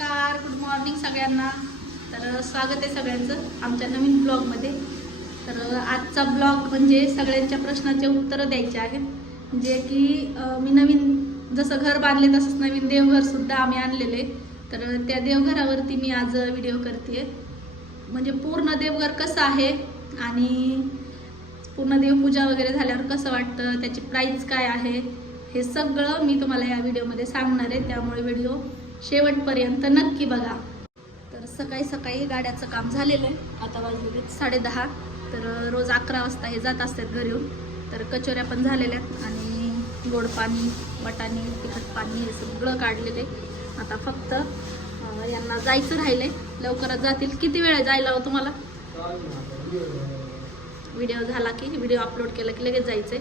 नमस्कार good morning सगळ्यांना. तर स्वागत आहे सगळ्यांचं आमच्या नवीन ब्लॉगमध्ये तर आजचा ब्लॉग म्हणजे सगळ्यांच्या प्रश्नाचे उत्तरं द्यायचे आहेत. जे की मी नवीन जसं घर बांधले तसंच नवीन देवघरसुद्धा आम्ही आणलेले. तर त्या देवघरावरती मी आज व्हिडिओ करते म्हणजे पूर्ण देवघर कसं आहे आणि पूर्ण देवपूजा वगैरे झाल्यावर कसं वाटतं त्याची प्राईस काय आहे हे सगळं मी तुम्हाला या व्हिडिओमध्ये सांगणार आहे. त्यामुळे व्हिडिओ शेवटपर्यंत नक्की बघा. तर सकाळी सकाळी गाड्याचं काम झालेलं आहे. आता वाजलेले साडेदहा. तर रोज अकरा वाजता हे जात असतात घरी येऊन. तर कचोऱ्या पण झालेल्या आहेत आणि गोड पाणी वाटाणे तिखट पाणी हे सगळं काढलेलं आहे. आता फक्त यांना जायचं राहिलंय. लवकरात जातील. किती वेळ आहे जायला हो तुम्हाला? व्हिडिओ झाला की व्हिडिओ अपलोड केला की लगेच जायचंय.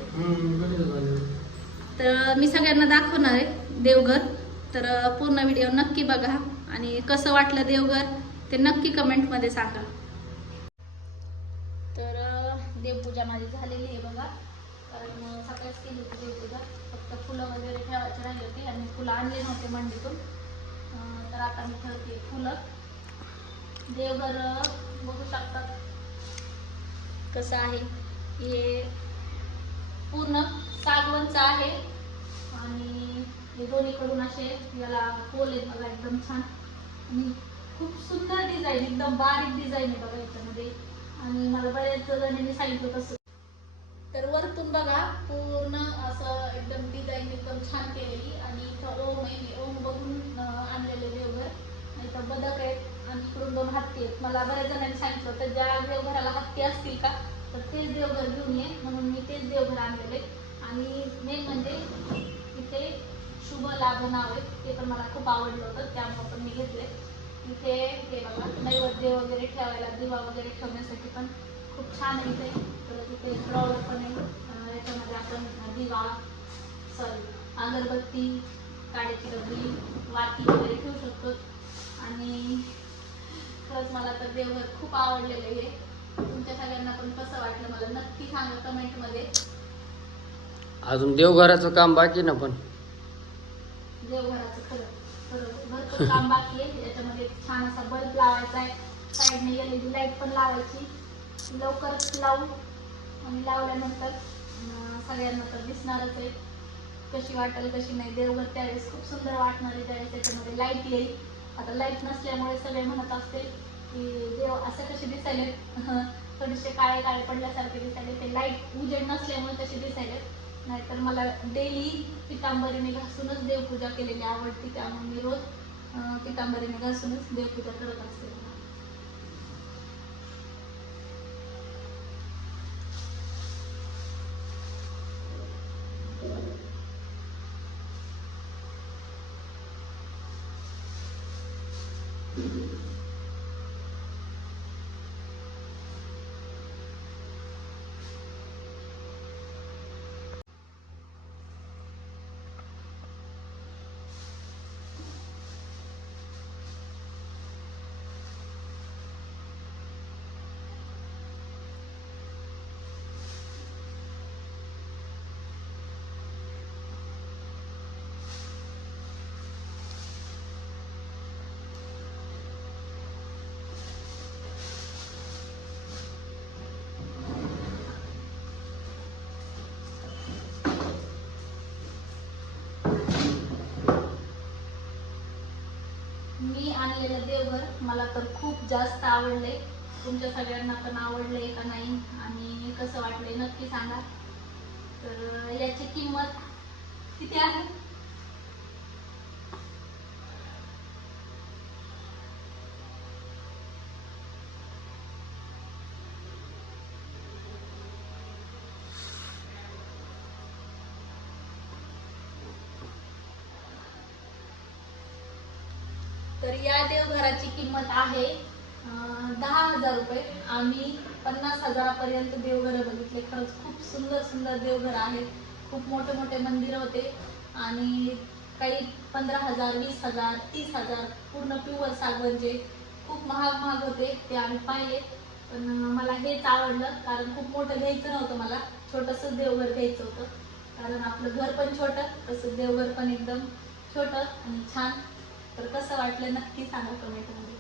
तर मी सगळ्यांना दाखवणार आहे. देवघर. तर पूर्ण व्हिडिओ नक्की बघा आणि कसं वाटलं देवघर ते नक्की कमेंटमध्ये सांगा. तर देवपूजा माझी झालेली आहे बघा. कारण सकाळीच केली होती देवपूजा. फक्त फुलं वगैरे ठेवायची राहिली होती आणि फुलं आणले नव्हते मंडीतून. तर आता मी ठेवते फुलं. देवघर बघू शकतात कसं आहे. हे पूर्ण सागवनचं आहे. हे दोन्हीकडून असे याला पोल आहेत बघा एकदम छान. आणि खूप सुंदर डिझाईन एकदम बारीक डिझाईन आहे बघा याच्यामध्ये. आणि मला बऱ्याच जणांनी सांगितलं तसं. तर वरतून बघा पूर्ण असं एकदम डिझाईन एकदम छान केलेली. आणि इथं ओम आहे मी ओम बघून आणलेले देवघर इथं बदक आहेत आणि इकडून दोन हत्ती आहेत. मला बऱ्याच जणांनी सांगितलं होतं ज्या देवघराला हत्ती असतील का तर तेच देवघर घेऊन ये. म्हणून मी तेच देवघर आणलेले आणि मेन म्हणजे इथे शुभ लाभ नाव आहे. ते पण मला खूप आवडलं होतं. त्यामुळे पण मी घेतले इथे हे बघा नैवेद्य वगैरे ठेवायला दिवा वगैरे ठेवण्यासाठी पण खूप छान आहे इथे. परत तिथे ड्रॉवर पण आहे याच्यामध्ये आपण दिवा सॉरी अगरबत्ती काड्याची डबरी वाती वगैरे ठेवू शकतो. आणि खरंच मला तर देवघर खूप आवडलेलं आहे तुमच्या सगळ्यांना पण कसं वाटलं मला नक्की सांगा कमेंटमध्ये. अजून देवघराचं काम बाकी ना पण. देवघराचं खरं खरं भरपूर काम बाकी आहे. याच्यामध्ये छान असा बल्ब लावायचा आहे. साईडने एल ई डी लाइट पण लावायची. लवकरच लावू. आणि लावल्यानंतर सगळ्यांना तर दिसणारच आहे. कशी वाटेल कशी नाही. देवघर त्यावेळेस खूप सुंदर वाटणार आहे त्यावेळेस. त्याच्यामध्ये लाइट येईल. आता लाइट नसल्यामुळे सगळे म्हणत असते की देव असं कसे दिसायले थोडेसे काळे काळे पडल्यासारखे दिसायले ते लाइट उजेड नसल्यामुळे तसे दिसायले नाहीतर मला डेली पितांबरीने घासूनच देवपूजा केलेली आवडती त्यामुळे मी रोज पितांबरीने घासूनच देवपूजा करत असते. मी केलं देवघर मला तर खूप जास्त आवडले. तुमच्या सगळ्यांना पण आवडले का नाही? आणि कसं वाटले नक्की सांगा. तर याची किंमत किती आहे? तर या देवघराची किंमत आहे दहा हजार रुपये. आम्ही पन्नास हजारापर्यंत देवघरं बघितले. खरंच खूप सुंदर सुंदर देवघर आहेत. खूप मोठे मोठे मंदिर होते. आणि काही पंधरा हजार वीस हजार तीस हजार पूर्ण प्युअर सागवनचे खूप महाग महाग होते. ते आम्ही पाहिले. पण मला हेच आवडलं. कारण खूप मोठं घ्यायचं नव्हतं मला. छोटंसं देवघर घ्यायचं होतं. कारण आपलं घर पण छोटं तसं देवघर पण एकदम छोटं आणि छान. तर कसं वाटलं नक्की सांगा कमेंटमध्ये.